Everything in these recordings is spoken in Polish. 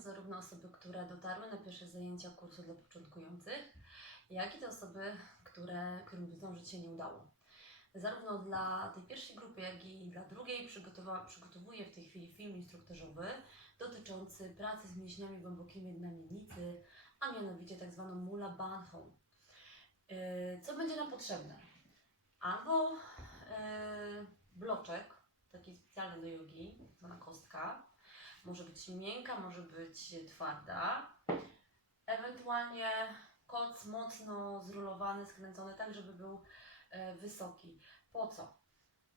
zarówno osoby, które dotarły na pierwsze zajęcia kursu dla początkujących, jak i te osoby, które, którym zdążyć się nie udało. Zarówno dla tej pierwszej grupy, jak i dla drugiej przygotowuję w tej chwili film instruktażowy dotyczący pracy z mięśniami głębokimi na miednicy, a mianowicie tak zwaną mula banchą. Yy, Co będzie nam potrzebne? Albo yy, bloczek, taki specjalny do jogi, zwana kostka. Może być miękka, może być twarda. Ewentualnie koc mocno zrulowany, skręcony tak, żeby był e, wysoki. Po co?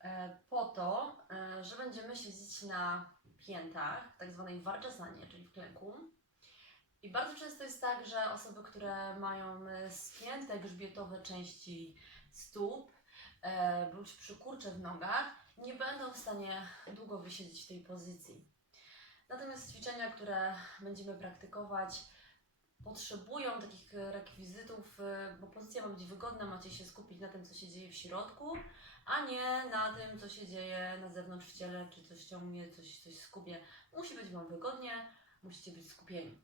E, po to, e, że będziemy siedzieć na piętach, tak zwanej warczasanie, czyli w klęku. I bardzo często jest tak, że osoby, które mają spięte grzbietowe części stóp bądź przykurcze w nogach, nie będą w stanie długo wysiedzieć w tej pozycji. Natomiast ćwiczenia, które będziemy praktykować, potrzebują takich e, rekwizytów, e, bo pozycja ma być wygodna, macie się skupić na tym, co się dzieje w środku, a nie na tym, co się dzieje na zewnątrz w ciele, czy coś ciągnie, coś, coś skubie. Musi być Wam wygodnie, musicie być skupieni.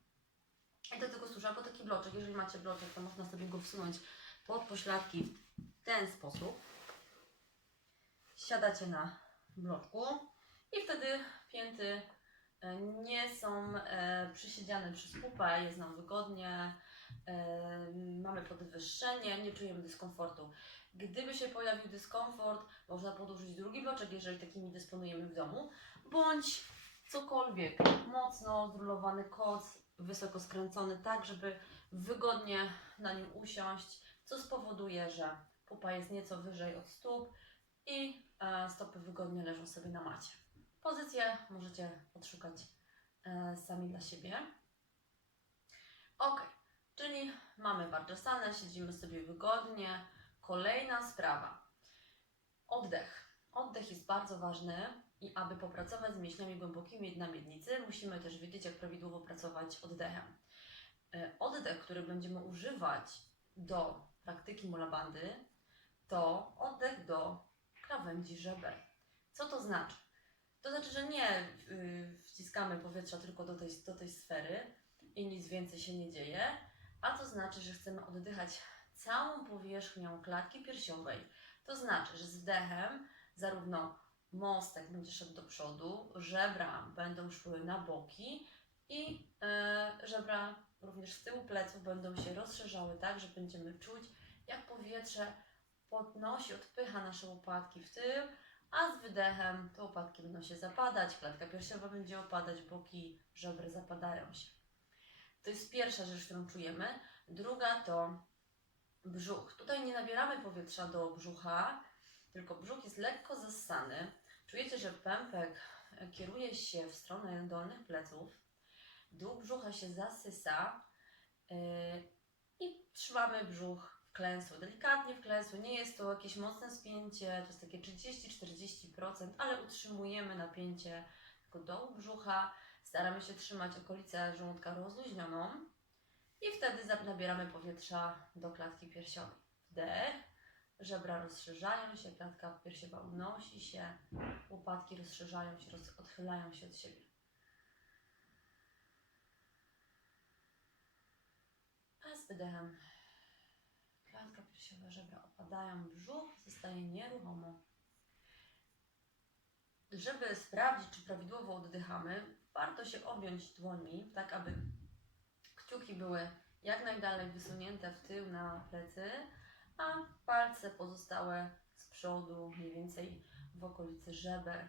I do tego służy albo taki bloczek. Jeżeli macie bloczek, to można sobie go wsunąć pod pośladki w ten sposób. Siadacie na bloczku i wtedy pięty nie są e, przysiedziane przez pupę, jest nam wygodnie, e, mamy podwyższenie, nie czujemy dyskomfortu. Gdyby się pojawił dyskomfort, można podłożyć drugi bloczek, jeżeli takimi dysponujemy w domu, bądź cokolwiek, mocno zrulowany koc, wysoko skręcony, tak żeby wygodnie na nim usiąść, co spowoduje, że pupa jest nieco wyżej od stóp i e, stopy wygodnie leżą sobie na macie. Pozycję możecie odszukać e, sami dla siebie. Ok, czyli mamy Vajrasanę, siedzimy sobie wygodnie. Kolejna sprawa. Oddech. Oddech jest bardzo ważny i aby popracować z mięśniami głębokimi na miednicy, musimy też wiedzieć, jak prawidłowo pracować oddechem. E, Oddech, który będziemy używać do praktyki molabandy, to oddech do krawędzi żeber. Co to znaczy? To znaczy, że nie y, wciskamy powietrza tylko do tej, do tej sfery i nic więcej się nie dzieje, a to znaczy, że chcemy oddychać całą powierzchnią klatki piersiowej. To znaczy, że z wdechem zarówno mostek będzie szedł do przodu, żebra będą szły na boki i e, żebra również z tyłu pleców będą się rozszerzały tak, że będziemy czuć, jak powietrze podnosi, odpycha nasze łopatki w tył, a z wydechem te łopatki będą się zapadać, klatka piersiowa będzie opadać, boki żebr zapadają się. To jest pierwsza rzecz, którą czujemy. Druga to brzuch. Tutaj nie nabieramy powietrza do brzucha, tylko brzuch jest lekko zassany. Czujecie, że pępek kieruje się w stronę dolnych pleców, dół brzucha się zasysa yy, i trzymamy brzuch w klęsło, delikatnie w klęsło. Nie jest to jakieś mocne spięcie, to jest takie 30-40%, ale utrzymujemy napięcie tylko dołu brzucha. Staramy się trzymać okolicę żołądka rozluźnioną i wtedy nabieramy powietrza do klatki piersiowej. Wdech, żebra rozszerzają się, klatka piersiowa unosi się, łopatki rozszerzają się, roz, odchylają się od siebie. A z wydechem piersiowa, żebra opadają, brzuch zostaje nieruchomo. Żeby sprawdzić, czy prawidłowo oddychamy, warto się objąć dłońmi, tak aby kciuki były jak najdalej wysunięte w tył na plecy, a palce pozostałe z przodu, mniej więcej w okolicy żeber.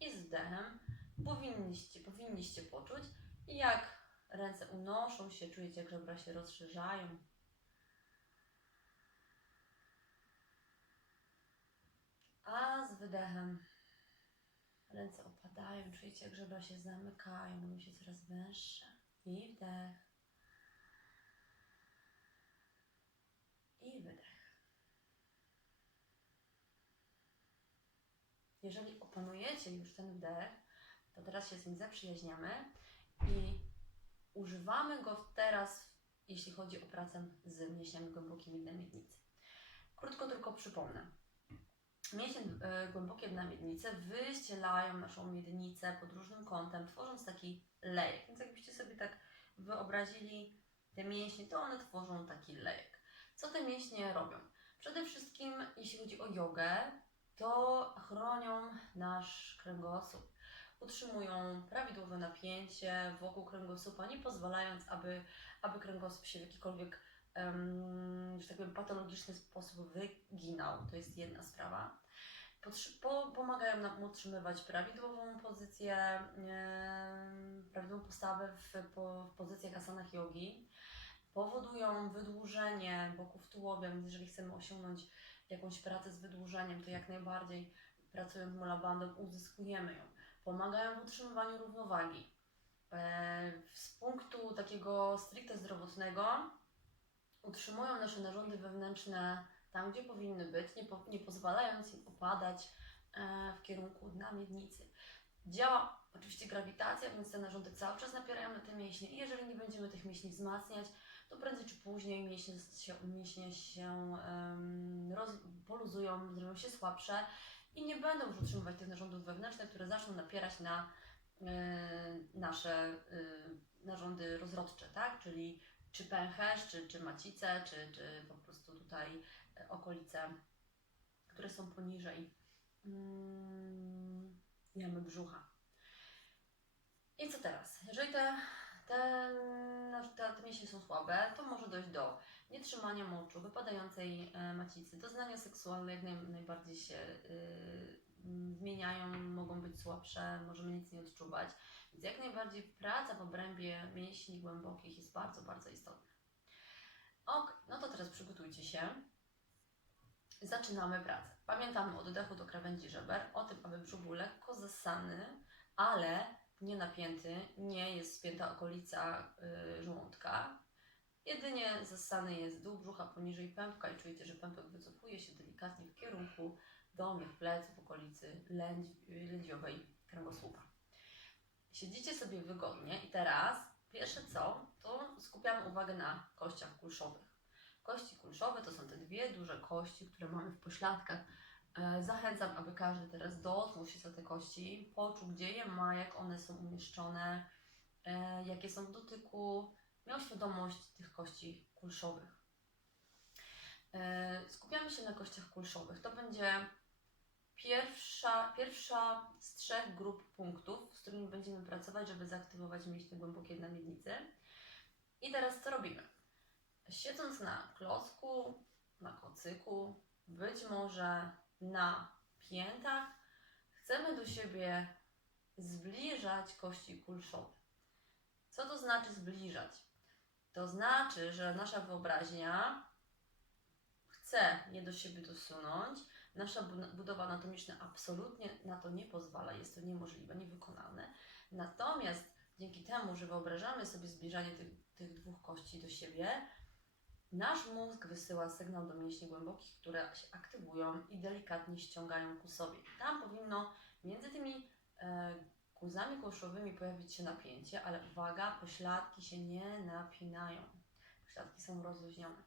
I z wdechem powinniście, powinniście poczuć, jak ręce unoszą się, czujecie, jak żebra się rozszerzają. A z wydechem ręce opadają, czujecie, jak żebra się zamykają, robią się coraz węższe. I wdech. I wydech. Jeżeli opanujecie już ten wdech, to teraz się z nim zaprzyjaźniamy i używamy go teraz, jeśli chodzi o pracę z mięśniami głębokimi na miednicy. Krótko tylko przypomnę. Mięśnie e, głębokie dna miednicy wyścielają naszą miednicę pod różnym kątem, tworząc taki lejek. Więc jakbyście sobie tak wyobrazili te mięśnie, to one tworzą taki lejek. Co te mięśnie robią? Przede wszystkim, jeśli chodzi o jogę, to chronią nasz kręgosłup. Utrzymują prawidłowe napięcie wokół kręgosłupa, nie pozwalając, aby, aby kręgosłup się w jakikolwiek, um, że tak powiem, patologiczny sposób wyginał. To jest jedna sprawa. Pomagają nam utrzymywać prawidłową pozycję, prawidłową postawę w, po, w pozycjach asanach jogi. Powodują wydłużenie boków tułowia, więc jeżeli chcemy osiągnąć jakąś pracę z wydłużeniem, to jak najbardziej pracując mulabandą uzyskujemy ją. Pomagają w utrzymywaniu równowagi. E, Z punktu takiego stricte zdrowotnego utrzymują nasze narządy wewnętrzne tam, gdzie powinny być, nie, po, nie pozwalając im opadać e, w kierunku dna miednicy. Działa oczywiście grawitacja, więc te narządy cały czas napierają na te mięśnie i jeżeli nie będziemy tych mięśni wzmacniać, to prędzej czy później mięśnie się, mięśnie się em, roz, poluzują, zrobią się słabsze i nie będą już utrzymywać tych narządów wewnętrznych, które zaczną napierać na e, nasze e, narządy rozrodcze, tak? Czyli czy pęcherz, czy, czy macicę, czy, czy po prostu tutaj e, okolice, które są poniżej mm, jamy brzucha. I co teraz? Jeżeli te, te, te, te mięśnie są słabe, to może dojść do nietrzymania moczu, wypadającej e, macicy, doznania seksualne jak naj, najbardziej się y, zmieniają, mogą być słabsze, możemy nic nie odczuwać. Więc jak najbardziej praca w obrębie mięśni głębokich jest bardzo, bardzo istotna. Ok, no to teraz przygotujcie się. Zaczynamy pracę. Pamiętamy o oddechu do krawędzi żeber, o tym, aby brzuch był lekko zasany, ale nie napięty, nie jest spięta okolica y, żołądka. Jedynie zasany jest dół brzucha poniżej pępka i czujecie, że pępek wycofuje się delikatnie w kierunku dolnych pleców, okolicy lędź, lędziowej kręgosłupa. Siedzicie sobie wygodnie i teraz pierwsze co, to skupiamy uwagę na kościach kulszowych. Kości kulszowe to są te dwie duże kości, które mamy w pośladkach. E, Zachęcam, aby każdy teraz dotknął się te kości, poczuł, gdzie je ma, jak one są umieszczone, e, jakie są w dotyku, miał świadomość tych kości kulszowych. E, Skupiamy się na kościach kulszowych. To będzie pierwsza, pierwsza z trzech grup punktów, z którymi będziemy pracować, żeby zaaktywować mięśnie głębokie na miednicy. I teraz co robimy? Siedząc na klocku, na kocyku, być może na piętach, chcemy do siebie zbliżać kości kulszowe. Co to znaczy zbliżać? To znaczy, że nasza wyobraźnia chce je do siebie dosunąć. Nasza bu- budowa anatomiczna absolutnie na to nie pozwala, jest to niemożliwe, niewykonalne. Natomiast dzięki temu, że wyobrażamy sobie zbliżanie tych, tych dwóch kości do siebie, nasz mózg wysyła sygnał do mięśni głębokich, które się aktywują i delikatnie ściągają ku sobie. Tam powinno między tymi e, guzami kołszowymi pojawić się napięcie, ale uwaga, pośladki się nie napinają. Pośladki są rozluźnione.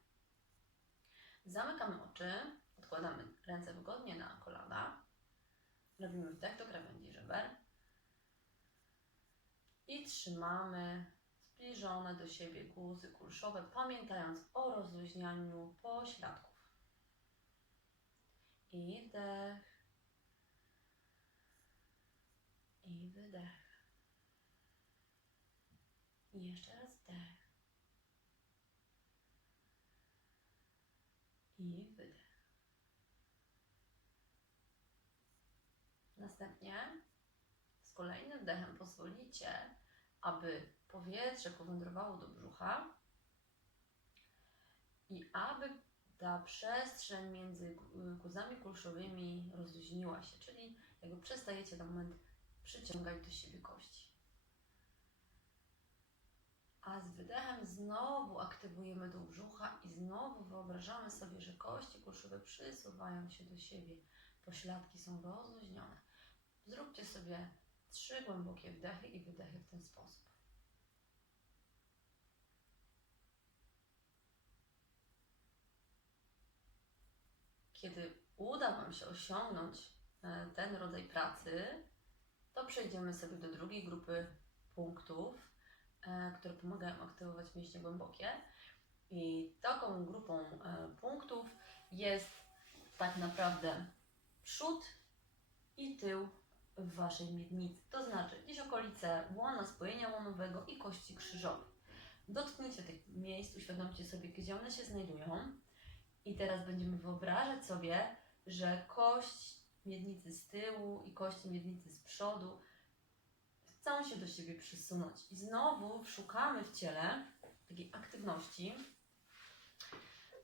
Zamykamy oczy, odkładamy ręce wygodnie na kolana, robimy wdech do krawędzi żeber i trzymamy zbliżone do siebie guzy kulszowe, pamiętając o rozluźnianiu pośladków. I wdech. I wydech. I jeszcze raz wdech. I wydech. Następnie z kolejnym wdechem pozwolicie, aby powietrze powędrowało do brzucha i aby ta przestrzeń między gu- guzami kulszowymi rozluźniła się, czyli jakby przestajecie na moment przyciągać do siebie kości. A z wydechem znowu aktywujemy dół brzucha i znowu wyobrażamy sobie, że kości kulszowe przysuwają się do siebie. Pośladki są rozluźnione. Zróbcie sobie trzy głębokie wdechy i wydechy w ten sposób. Kiedy uda Wam się osiągnąć e, ten rodzaj pracy, to przejdziemy sobie do drugiej grupy punktów, e, które pomagają aktywować mięśnie głębokie. I taką grupą e, punktów jest tak naprawdę przód i tył w Waszej miednicy. To znaczy gdzieś okolice łona, spojenia łonowego i kości krzyżowej. Dotknijcie tych miejsc, uświadomcie sobie, gdzie one się znajdują. I teraz będziemy wyobrażać sobie, że kość miednicy z tyłu i kości miednicy z przodu chcą się do siebie przysunąć. I znowu szukamy w ciele takiej aktywności,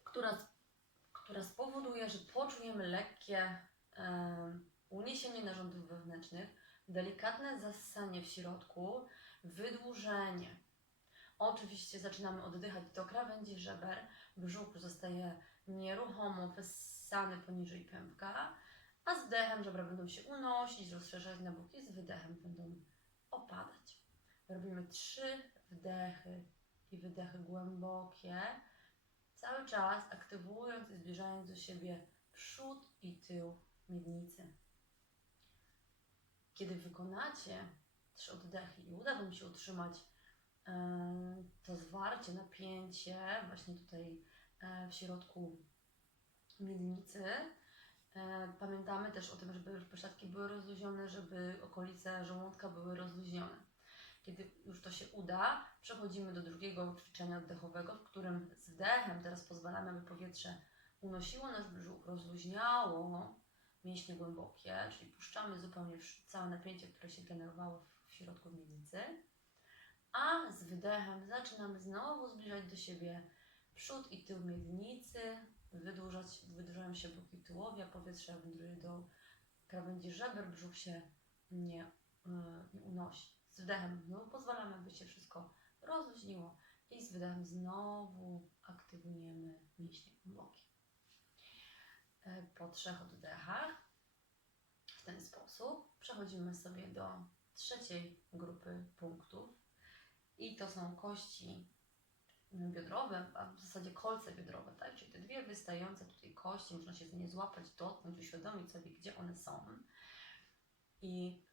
która, która spowoduje, że poczujemy lekkie e, uniesienie narządów wewnętrznych, delikatne zassanie w środku, wydłużenie. Oczywiście zaczynamy oddychać do krawędzi żeber, brzuch zostaje nieruchomo wyssany poniżej pępka, a z wdechem żebra będą się unosić, rozszerzać na boki, z wydechem będą opadać. Robimy trzy wdechy i wydechy głębokie, cały czas aktywując i zbliżając do siebie przód i tył miednicy. Kiedy wykonacie trzy oddechy i uda Wam się utrzymać e, to zwarcie, napięcie właśnie tutaj e, w środku miednicy, e, pamiętamy też o tym, żeby pośladki były rozluźnione, żeby okolice żołądka były rozluźnione. Kiedy już to się uda, przechodzimy do drugiego ćwiczenia oddechowego, w którym z teraz pozwalamy, aby powietrze unosiło nasz brzuch, rozluźniało mięśnie głębokie, czyli puszczamy zupełnie całe napięcie, które się generowało w środku miednicy. A z wydechem zaczynamy znowu zbliżać do siebie przód i tył miednicy, wydłużać, wydłużają się boki tułowia, powietrze wędruje do krawędzi żeber, brzuch się nie, yy, nie unosi. Z wdechem znowu pozwalamy, aby się wszystko rozluźniło i z wydechem znowu aktywujemy mięśnie głębokie. Po trzech oddechach w ten sposób przechodzimy sobie do trzeciej grupy punktów i to są kości biodrowe, a w zasadzie kolce biodrowe, tak? Czyli te dwie wystające tutaj kości, można się z nie złapać, dotknąć, uświadomić sobie, gdzie one są. I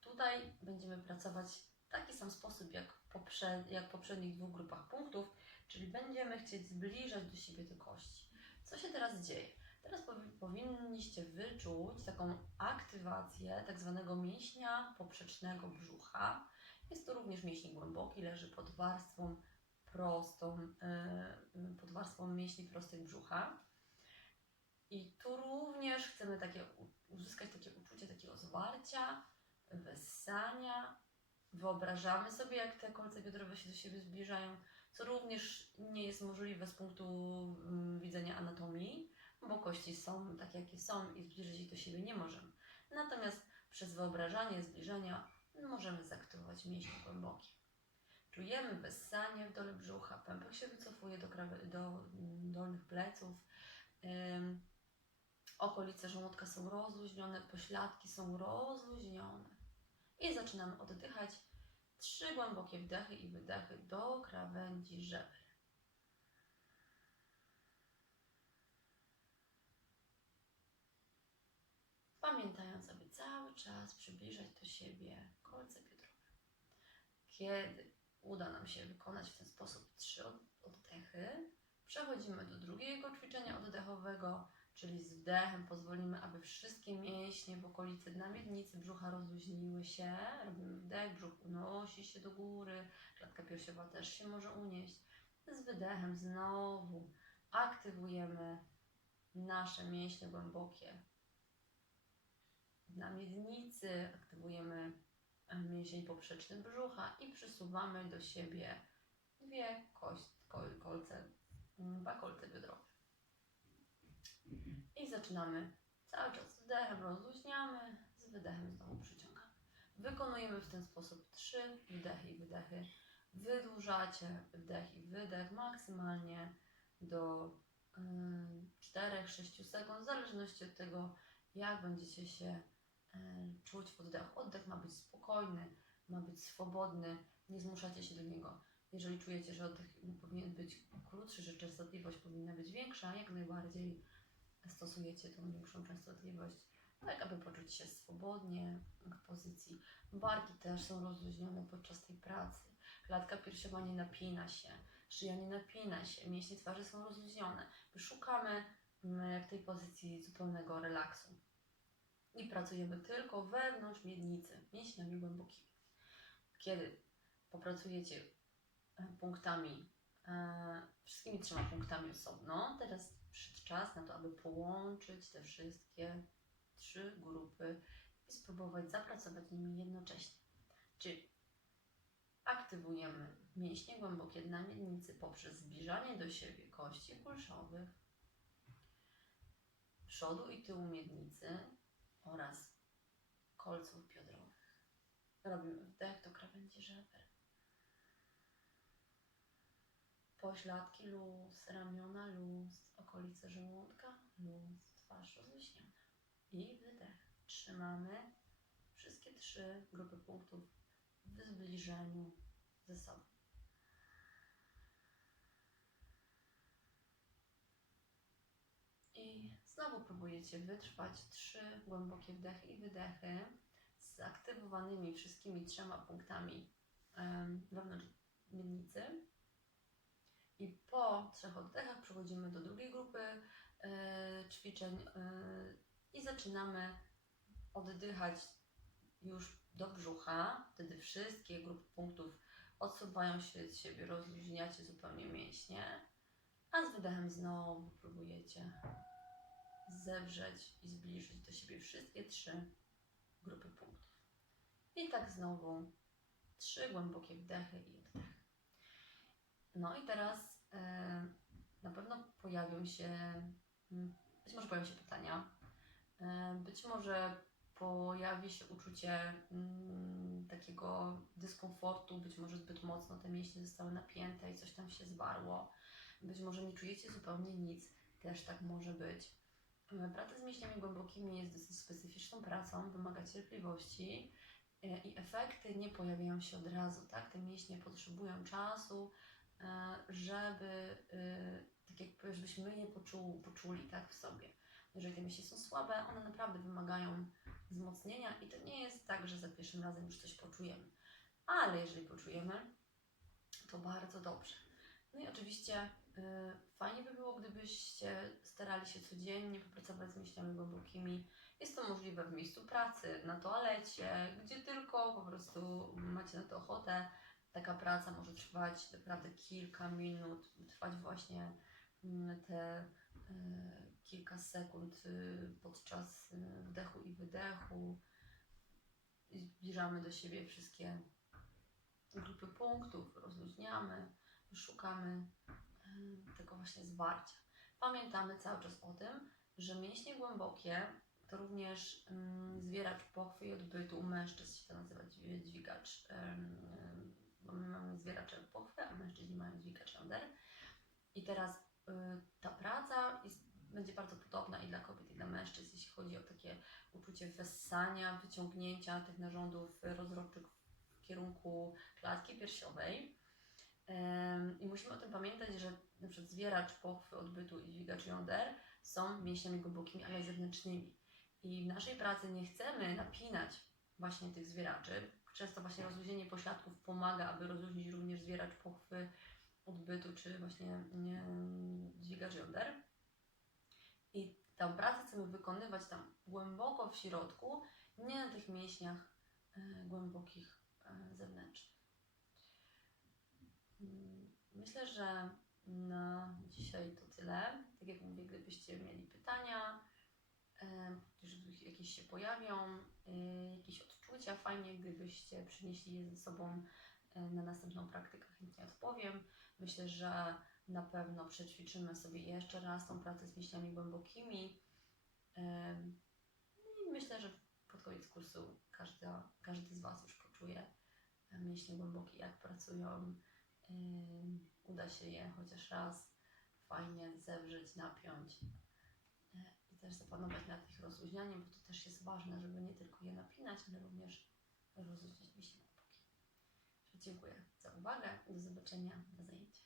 tutaj będziemy pracować w taki sam sposób jak, poprze- jak w poprzednich dwóch grupach punktów, czyli będziemy chcieć zbliżać do siebie te kości. Co się teraz dzieje? Teraz powi- powinniście wyczuć taką aktywację tak zwanego mięśnia poprzecznego brzucha. Jest to również mięsień głęboki, leży pod warstwą prostą, yy, pod warstwą mięśni prostych brzucha. I tu również chcemy takie, uzyskać takie uczucie takiego zwarcia, wessania. Wyobrażamy sobie, jak te kolce biodrowe się do siebie zbliżają, co również nie jest możliwe z punktu mm, widzenia anatomii, bo kości są takie, jakie są i zbliżyć ich do siebie nie możemy. Natomiast przez wyobrażanie zbliżenia możemy zaktywować mięśnie głębokie. Czujemy wessanie w dole brzucha, pępek się wycofuje do, krawy, do mm, dolnych pleców. Ym, okolice żołądka są rozluźnione, pośladki są rozluźnione. I zaczynamy oddychać trzy głębokie wdechy i wydechy do krawędzi żeber. Pamiętając, aby cały czas przybliżać do siebie kolce biodrowe. Kiedy uda nam się wykonać w ten sposób trzy od- oddechy, przechodzimy do drugiego ćwiczenia oddechowego, czyli z wdechem pozwolimy, aby wszystkie mięśnie w okolicy dna miednicy brzucha rozluźniły się. Robimy wdech, brzuch unosi się do góry, klatka piersiowa też się może unieść. Z wydechem znowu aktywujemy nasze mięśnie głębokie na miednicy, aktywujemy e, mięsień poprzeczny brzucha i przysuwamy do siebie dwie kość, kol, kolce, mm, dwa kolce biodrowe. I zaczynamy cały czas z wdechem rozluźniamy, z wydechem znowu przyciągamy. Wykonujemy w ten sposób trzy wdechy i wydechy. Wydłużacie wdech i wydech maksymalnie do 4-6 sekund, w zależności od tego, jak będziecie się e, czuć w oddechu. Oddech ma być spokojny, ma być swobodny, nie zmuszacie się do niego. Jeżeli czujecie, że oddech powinien być krótszy, że częstotliwość powinna być większa, jak najbardziej stosujecie tą większą częstotliwość, tak aby poczuć się swobodnie w pozycji. Barki też są rozluźnione podczas tej pracy. Klatka piersiowa nie napina się, szyja nie napina się, mięśnie twarzy są rozluźnione. My szukamy mm, w tej pozycji zupełnego relaksu. I pracujemy tylko wewnątrz miednicy, mięśniami głębokimi. Kiedy popracujecie e, punktami, e, wszystkimi trzema punktami osobno, teraz przyszedł czas na to, aby połączyć te wszystkie trzy grupy i spróbować zapracować nimi jednocześnie. Czyli aktywujemy mięśnie głębokie na miednicy poprzez zbliżanie do siebie kości kulszowych, przodu i tyłu miednicy oraz kolców biodrowych. Robimy wdech do krawędzi żeber. Pośladki luz, ramiona luz, okolice żołądka luz, twarz rozluźniona. I wydech. Trzymamy wszystkie trzy grupy punktów w zbliżeniu ze sobą. I znowu próbujecie wytrwać trzy głębokie wdechy i wydechy z aktywowanymi wszystkimi trzema punktami wewnątrz miednicy. I po trzech oddechach przechodzimy do drugiej grupy e, ćwiczeń e, i zaczynamy oddychać już do brzucha. Wtedy wszystkie grupy punktów odsuwają się z siebie, rozluźniacie zupełnie mięśnie, a z wydechem znowu próbujecie zewrzeć i zbliżyć do siebie wszystkie trzy grupy punktów. I tak znowu trzy głębokie wdechy i oddechy. No i teraz e, na pewno pojawią się, mm, być może pojawią się pytania, e, być może pojawi się uczucie mm, takiego dyskomfortu, być może zbyt mocno te mięśnie zostały napięte i coś tam się zwarło, być może nie czujecie zupełnie nic, też tak może być. Praca z mięśniami głębokimi jest dosyć specyficzną pracą, wymaga cierpliwości e, i efekty nie pojawiają się od razu, tak? Te mięśnie potrzebują czasu, e, żeby, e, tak jakby, żebyśmy je poczu, poczuli, tak, w sobie. Jeżeli te mięśnie są słabe, one naprawdę wymagają wzmocnienia i to nie jest tak, że za pierwszym razem już coś poczujemy. Ale jeżeli poczujemy, to bardzo dobrze. No i oczywiście fajnie by było, gdybyście starali się codziennie popracować z mięśniami głębokimi. Jest to możliwe w miejscu pracy, na toalecie, gdzie tylko po prostu macie na to ochotę. Taka praca może trwać naprawdę kilka minut, trwać właśnie mm, te y, kilka sekund y, podczas y, wdechu i wydechu. Zbliżamy do siebie wszystkie grupy punktów, rozluźniamy, szukamy y, tego właśnie zwarcia. Pamiętamy cały czas o tym, że mięśnie głębokie to również ym, zwieracz pochwy i odbytu. U mężczyzn się to nazywa dźwi- dźwigacz, bo my mamy zwieracze pochwy, a mężczyźni mają dźwigacz jąder. I teraz y, ta praca jest, będzie bardzo podobna i dla kobiet, i dla mężczyzn, jeśli chodzi o takie uczucie wessania, wyciągnięcia tych narządów rozrodczych w kierunku klatki piersiowej. I musimy o tym pamiętać, że zwieracz pochwy, odbytu i dźwigacz jąder są mięśniami głębokimi, ale zewnętrznymi. I w naszej pracy nie chcemy napinać właśnie tych zwieraczy. Często właśnie rozluźnienie pośladków pomaga, aby rozluźnić również zwieracz pochwy, odbytu czy właśnie nie, dźwigacz jąder. I tę pracę chcemy wykonywać tam głęboko w środku, nie na tych mięśniach e, głębokich e, zewnętrznych. Mm, Myślę, że na dzisiaj to tyle. Tak jak mówię, gdybyście mieli pytania, już jakieś się pojawią, e, jakieś odczucia, fajnie gdybyście przynieśli je ze sobą e, na następną praktykę, chętnie odpowiem. Myślę, że na pewno przećwiczymy sobie jeszcze raz tą pracę z mięśniami głębokimi. Em, I myślę, że pod koniec kursu każda, każdy z Was już poczuje e, mięśnie głębokie, jak pracują. Ym, Uda się je chociaż raz fajnie zewrzeć, napiąć i też zapanować nad ich rozluźnianiem, bo to też jest ważne, żeby nie tylko je napinać, ale również rozluźnić mięśnie głębokie. Dziękuję za uwagę i do zobaczenia na zajęciach.